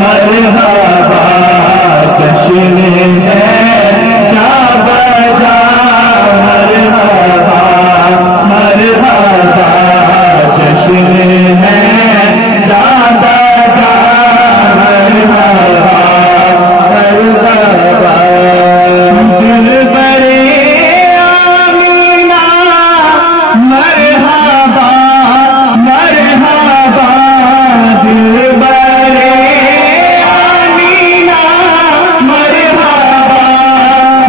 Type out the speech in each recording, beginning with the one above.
मरहबा जश्न है जा बजा मरहबा मरहबा जश्न है जा बजा मरहबा मरहबा दिलबरे आमीना मरहबा मरहबा दिलबरे आमीना मरहबा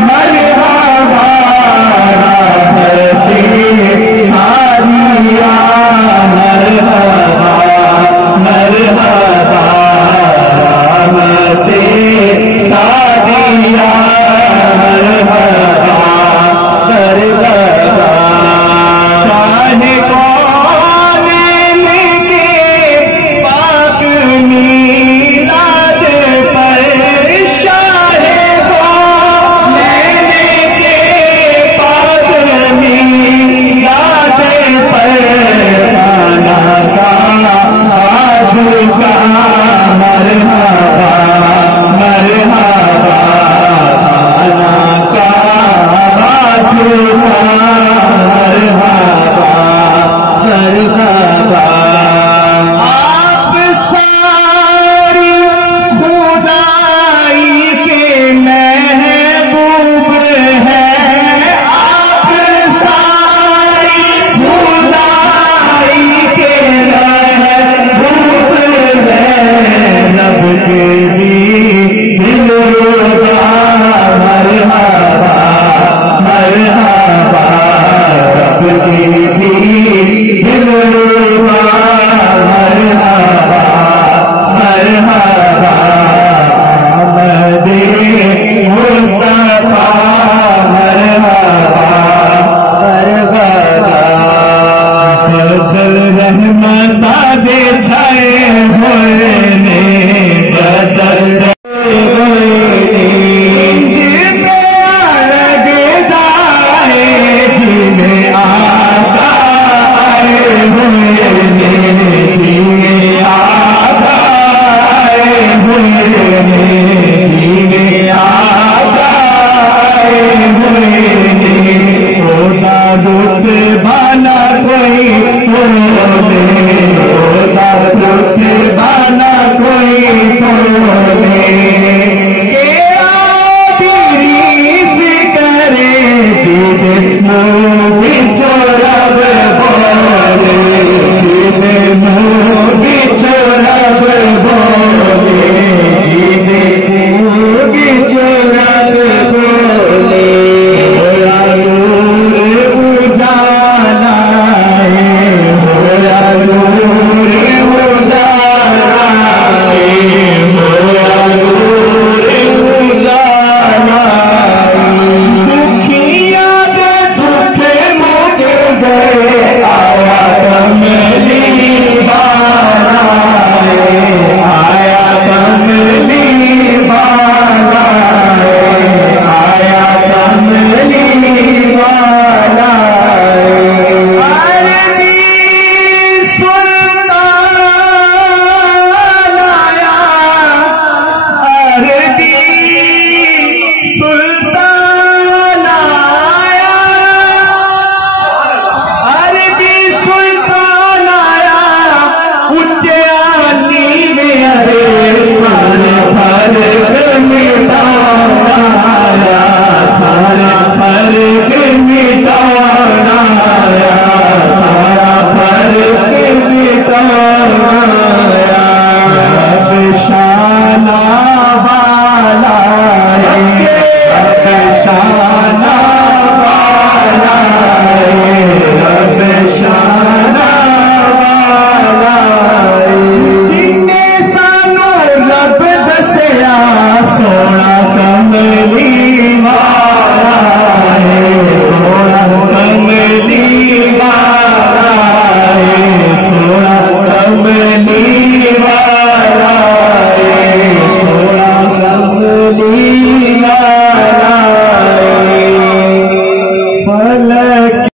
मरहबा राहते सारिया मरहबा मरहबा राहते सारिया मरहबा मरहबा शाह कौन के पाक मीलाद पर शाह कौन के पाक मीलाद पर खाना का आज का मरहबा मरहबा खाना का आज का मरहबा मरहबा आप सारी खुदाई के महबूब हैं आप सारी खुदाई के महबूब हैं रब के भी दिलरुबा मरहबा मरहबा रब के भी दिलरुबा मरहबा मरहबा अहमदे मुस्तफा मरहबा मरहबा बदल रहमता दे छाए हुए ने बदल बाना कोई बाना कोई करे जिद बिचो रब बोले जिद बिचो रब बोले जिद बिचो रब बोले उजाला होया नूर उजाला होया नूर उजाला दुखिया दे दुख मुक गए आया कमली वाला आया कमली वाला आया कमली वाला अरबी सुल्तान आया अरबी सुल्तान आया अरबी सुल्तान आया उच्चे आली में अरे सारे फर्क मिटाना आया सारा फर्क मिटाना आया सारा फर्क मिटाना आया रब शाना वाला रब शाना वाला रब शाना वाला जिन्ने सानू रब दसिया सोना कमली वाला सोना कमली वाला सोना कमली वाला सोना कमली वाला फलक